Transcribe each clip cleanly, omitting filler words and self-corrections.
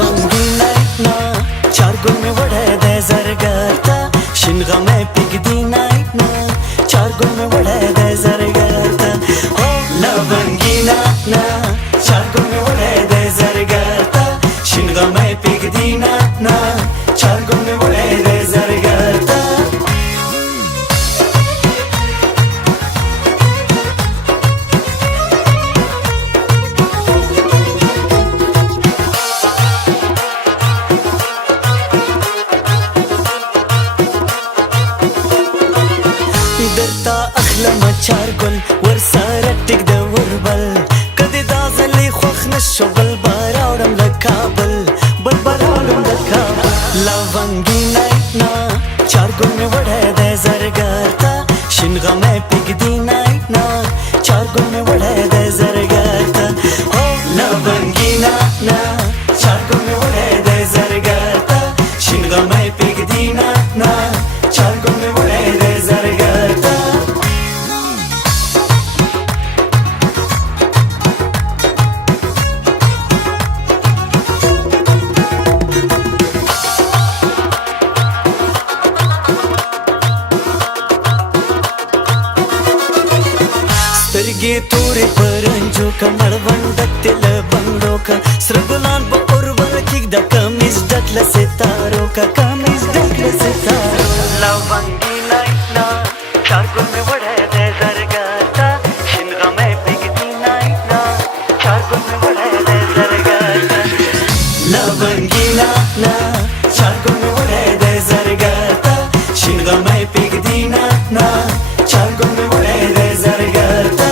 लवंगी नाइटना चार गुल में वड़े दे जरगरता शिनगा में पिगदी नाइटना चार गुल में वड़े दे जरगरता ओ लवंगी नाइटना चार गुल में वड़े दे जरगरता शिनगा में पिगदी नाइटना चार गुल में वड़े दे जरगरता درتا اخلم چار گل ور سره ټیک د وربل کدی دا زلی خوخ نشو بل باراوړم د کابل بل باراوړم د کابل لونګی نایټنا چار گل می وړه د زرګرتا شینغه مې پګدی نایټنا چار گل می وړه د زرګرتا او لونګی نایټنا چار گل می وړه د زرګرتا شینغه مې پګدی نایټنا چار گل می وړه د زرګرتا سترګې تورې پرنجو کا مړوند تل بنگړو کا سرګلان په اوربل کې د کمیز ډکل ستارو کا کمیز ډکل ستارو لونګي نایټنا چار ګل می وړه دې زرګرتا شینغه مې پګدی نایټنا چار ګل می وړه دې زرګرتا لونګي نایټنا چار ګل می وړه دې زرګرتا شینغه مې پګدی نایټنا چار ګل می وړه دې زرګرتا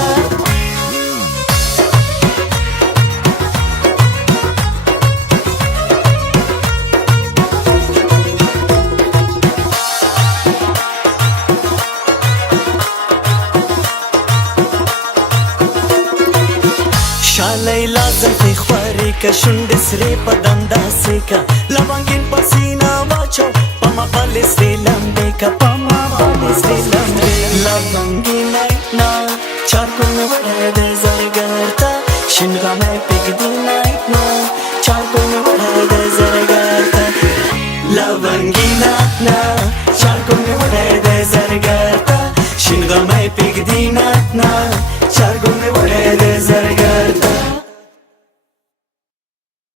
شالای لازم تی خواری که شنڈ سری پا دندا سیکا لونگین پسینا واچو پما بالی سری لمبے کا پما بالی سری لمبے لونگی نایٹنا چار گل میں وڑے دے زرگرتا شنگا میں پگدی نایٹنا چار گل میں وڑے دے زرگرتا لونگی نایٹنا چار گل میں وڑے دے زرگرتا شنگا میں پگدی نایٹنا